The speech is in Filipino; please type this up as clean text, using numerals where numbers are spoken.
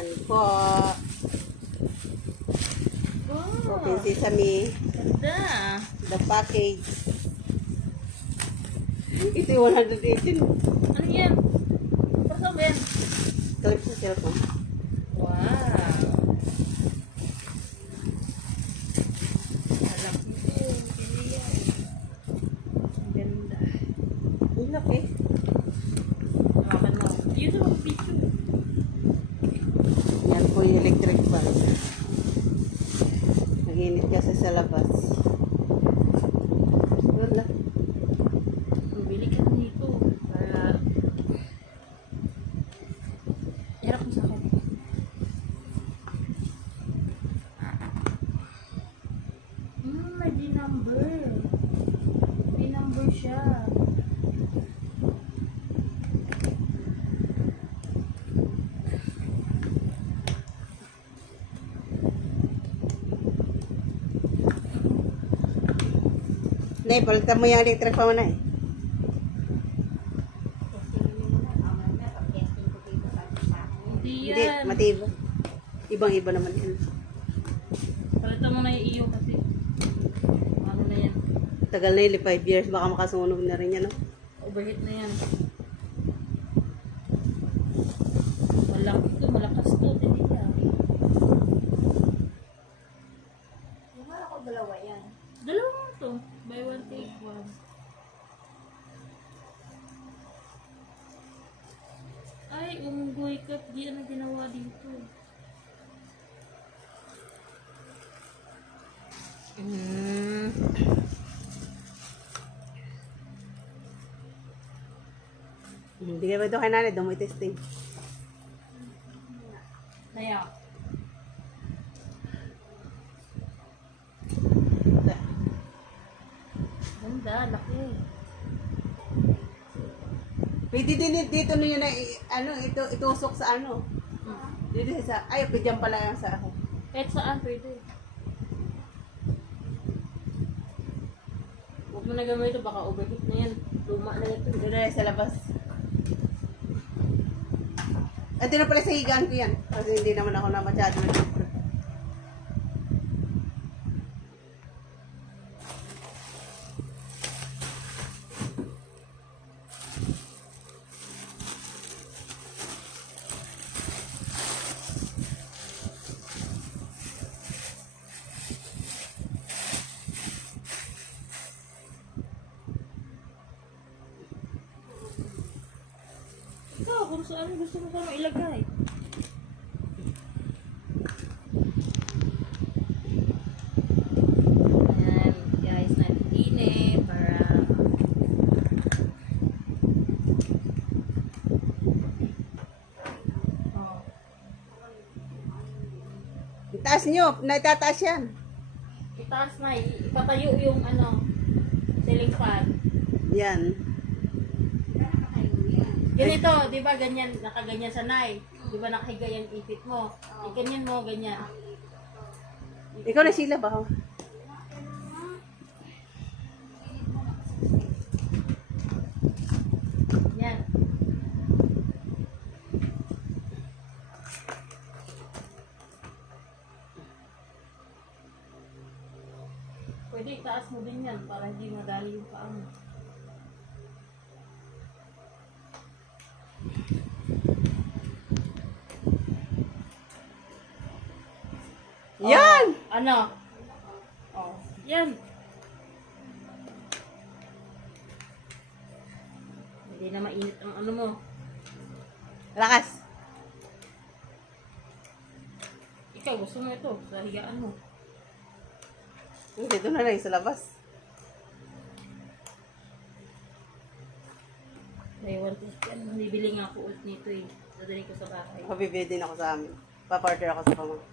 Yan po. Oh, Open sesame. ganda. The package. Ito yung 118. Ano yan? Pasok ba yan? Clip sa cellphone. Wow. Alam ko. Pili yan. Ang ganda. Ang laki. Hawakan mo. Yun sa mga picture. Yan po yung electric fan. Nag-init kasi sa labas. Wala. Bili ka na nito. Para... Hirap mo sa akin. May D-number. D-number siya. Nay, palitan mo yung electric fan mo na eh. Hindi Hindi, yan. matibo. Ibang-iba naman yan. Palitan mo na yung iyo kasi. Ano na yan? Tagal na yun, 5 years. Baka makasunog na rin yan, no? Overheat na yan. Malaki to, malakas to. Hindi yan. Wala ko dalawa yan. Dalawa mo to. Buy one, take one. Ay, unggoy ka. Di na ginawa dito. Hindi ka ba ito kay nanay? Doon mo i-testing. Naya. Ganda, laki. Pwede din dito nyo na, ano, ito, itusok sa ano. Dito sa, ay, pwede pala yung sa ako. Kahit saan pwede. Huwag mo na gamay ito, baka overheat na yan. Luma na ito. Dito na sa labas. Ito na pala sa higaan ko yan. Kasi hindi naman ako na masyado na. Ikaw, kung saan gusto mo kang ilagay. Ayan, guys, natin para... Oh. Itaas nyo, naitataas yan. Itaas na, ipatayo yung ano, ceiling fan. Yan. Ganito, di ba ganyan, nakaganyan sa nai. Di ba nakahiga yung ipit mo. Ganyan mo, ganyan. Ikaw na sila ba? Yan. Pwede itaas mo din yan para hindi madali yung paa mo. Yan! Ano? Oh, yan. Hindi na mainit ang ano mo. Lakas. Ikaw, gusto mo ito sa higaan mo. Dito na lang sa labas. May one piece yan. Bibili nga ako ulit nito eh. Dadali ko sa bahay. Mabibili din ako sa amin. Papartner ako sa pamang. Oh.